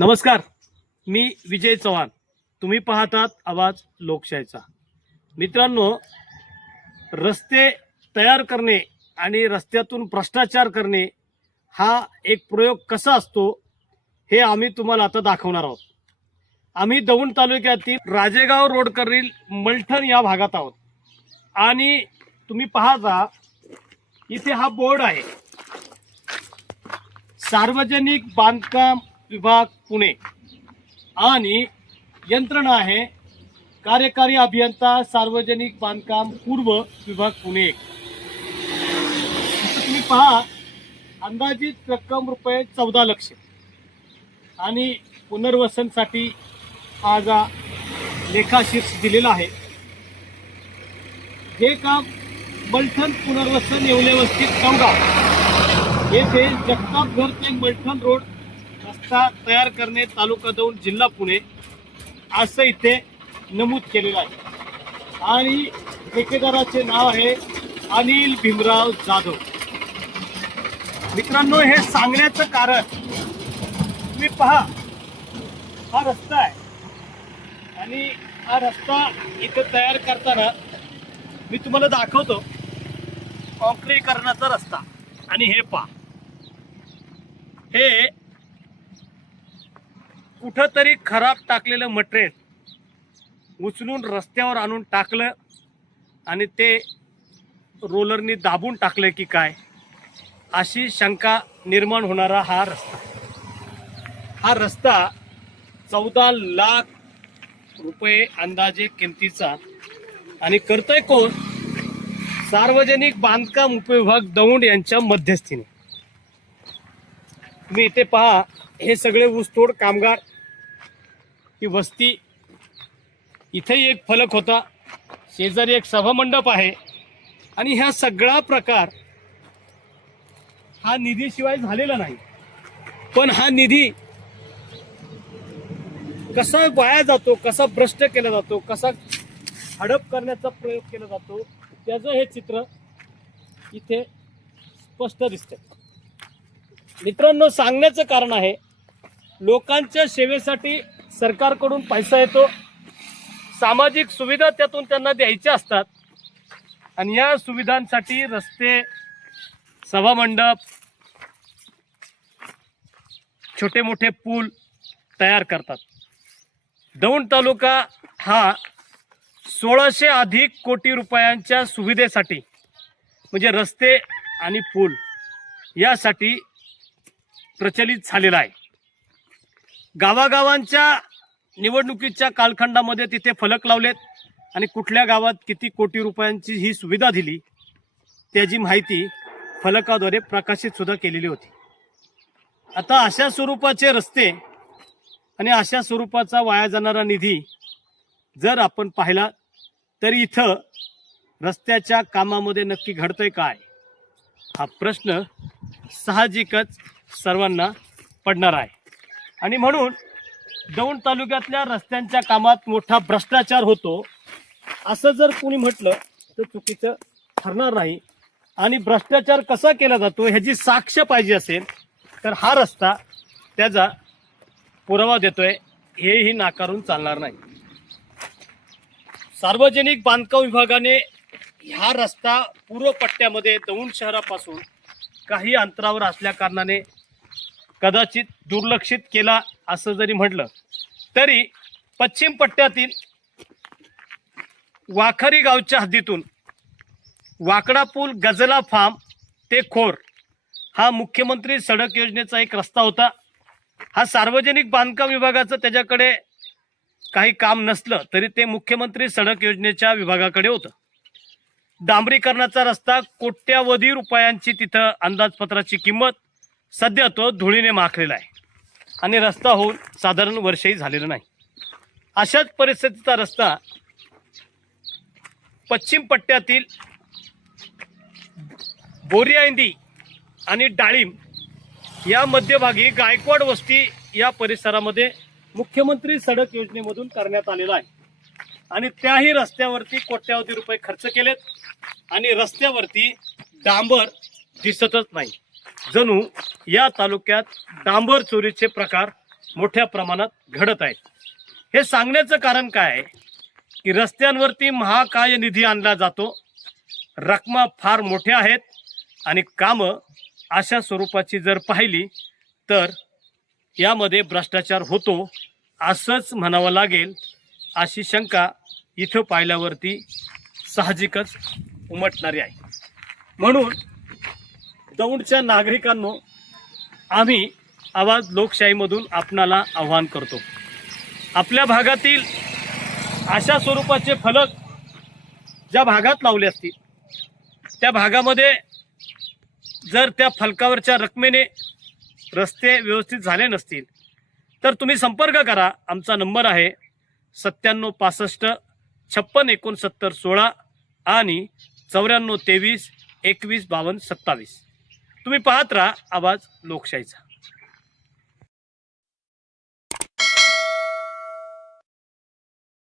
नमस्कार मी विजय चव्हाण. तुम्ही पाहतात आवाज लोकशाहीचा. मित्रांनो रस्ते तयार करणे आणि रस्त्यातून भ्रष्टाचार करणे हा एक प्रयोग कसा असतो हे आम्ही तुम्हाला आता दाखवणार आहोत. आम्ही दौंड तालुक्यातील राजेगाव रोडकडील मलठण या भागात आहोत. आणि तुम्ही पाहता इथे हा बोर्ड आहे. सार्वजनिक बांधकाम विभाग पुणे. आणि यंत्रणा आहे कार्यकारी अभियंता सार्वजनिक बांधकाम पूर्व विभाग पुणे. तुम्ही पहा अंदाजित रक्कम रुपये चौदा लक्ष. आणि पुनर्वसनसाठी आज लेखाशीर्ष दिलेला आहे. हे काम मलठण पुनर्वसन येवले वस्तीत चौदा. येथे जगताप घर ते मलठण रोड रस्ता तयार करणे तालुका दौंड जिल्हा पुणे असं इथे नमूद केलेलं आहे. आणि ठेकेदाराचे नाव आहे अनिल भीमराव जाधव. मित्रांनो हे सांगण्याचं कारण तुम्ही पहा हा रस्ता आहे. आणि हा रस्ता इथं तयार करताना मी तुम्हाला दाखवतो कॉन्क्रीकरणाचा रस्ता. आणि हे पहा. हे कुठंतरी खराब टाकलेलं मटेरियल उचलून रस्त्यावर आणून टाकलं आणि ते रोलरनी दाबून टाकलं की काय अशी शंका निर्माण होणारा हा रस्ता. हा रस्ता चौदा लाख रुपये अंदाजे किमतीचा आणि करतोय कोण? सार्वजनिक बांधकाम उपविभाग दौंड यांच्या मध्यस्थीने. तुम्ही इथे पहा हे सगळे ऊसतोड कामगार ही वस्ती इथेही एक फलक होता. शेजारी एक सभामंडप आहे. आणि ह्या सगळा प्रकार हा निधीशिवाय झालेला नाही. पण हा निधी कसा वाया जातो कसा भ्रष्ट केला जातो कसा हडप करण्याचा प्रयोग केला जातो त्याचं हे चित्र इथे स्पष्ट दिसतंय. मित्रांनो सांगण्याचं कारण आहे लोकांच्या सेवेसाठी सरकारकडून पैसा येतो. सामाजिक सुविधा त्यातून त्यांना द्यायच्या असतात. आणि या सुविधांसाठी रस्ते सभामंडप छोटे मोठे पूल तयार करतात. दौंड तालुका हा सोळाशे अधिक कोटी रुपयांच्या सुविधेसाठी म्हणजे रस्ते आणि पूल यासाठी प्रचलित झालेला आहे. गावागावांच्या निवडणुकीच्या कालखंडामध्ये तिथे फलक लावलेत आणि कुठल्या गावात किती कोटी रुपयांची ही सुविधा दिली त्याची माहिती फलकाद्वारे प्रकाशित सुद्धा केलेली होती. आता अशा स्वरूपाचे रस्ते आणि अशा स्वरूपाचा वाया जाणारा निधी जर आपण पाहिला तर इथं रस्त्याच्या कामामध्ये नक्की घडतंय काय? हा प्रश्न साहजिकच सर्वांना पडणार आहे. आणि म्हणून दौंड तालुक्यातल्या रस्त्यांच्या कामात मोठा भ्रष्टाचार होतो. असं जर कोणी म्हटलं तर चुकीचं ठरणार नाही. आणि भ्रष्टाचार कसा केला जातो ह्याची साक्ष पाहिजे असेल तर हा रस्ता त्याचा पुरावा देतोय. हेही नाकारून चालणार नाही. सार्वजनिक बांधकाम विभागाने ह्या रस्ता पूर्व पट्ट्यामध्ये दौंड शहरापासून काही अंतरावर असल्या कारणाने कदाचित दुर्लक्षित केला असं जरी म्हटलं तरी पश्चिम पट्ट्यातील वाखरी गावच्या हद्दीतून वाकडा पूल गजला फार्म ते खोर हा मुख्यमंत्री सडक योजनेचा एक रस्ता होता. हा सार्वजनिक बांधकाम विभागाचं त्याच्याकडे काही काम नसलं तरी ते मुख्यमंत्री सडक योजनेच्या विभागाकडे होतं. डांबरीकरणाचा रस्ता कोट्यावधी रुपयांची तिथं अंदाजपत्राची किंमत सध्या तो धुळीने माखलेला आहे. आणि रस्ता होऊन साधारण वर्षही झालेलं नाही. अशाच परिस्थितीचा रस्ता पश्चिम पट्ट्यातील बोरियाइंदी आणि डाळिंब या मध्यभागी गायकवाड वस्ती या परिसरामध्ये मुख्यमंत्री सडक योजनेमधून करण्यात आलेला आहे. आणि त्याही रस्त्यावरती कोट्यावधी रुपये खर्च केलेत आणि रस्त्यावरती डांबर दिसतच नाही. जणू या तालुक्यात डांबर चोरीचे प्रकार मोठ्या प्रमाणात घडत आहेत. हे सांगण्याचं कारण काय आहे? की रस्त्यांवरती महाकाय निधी आणला जातो. रकमा फार मोठ्या आहेत आणि कामं अशा स्वरूपाची जर पाहिली तर यामध्ये भ्रष्टाचार होतो असंच म्हणावं लागेल अशी शंका इथं पाहिल्यावरती साहजिकच उमटणारी आहे. म्हणून दौंडच्या नागरिकांनो आम्ही आवाज लोकशाहीमधून आपणाला आव्हान करतो. आपल्या भागातील अशा स्वरूपाचे फलक ज्या भागात लावले असतील त्या भागामध्ये जर त्या फलकावरच्या रकमेने रस्ते व्यवस्थित झाले नसतील तर तुम्ही संपर्क करा. आमचा नंबर आहे सत्त्याण्णव पासष्ट छप्पन एकोणसत्तर सोळा आणि चौऱ्याण्णव तेवीस एकवीस बावन्न सत्तावीस. तुम्ही पाहत राहा आवाज लोकशाहीचा.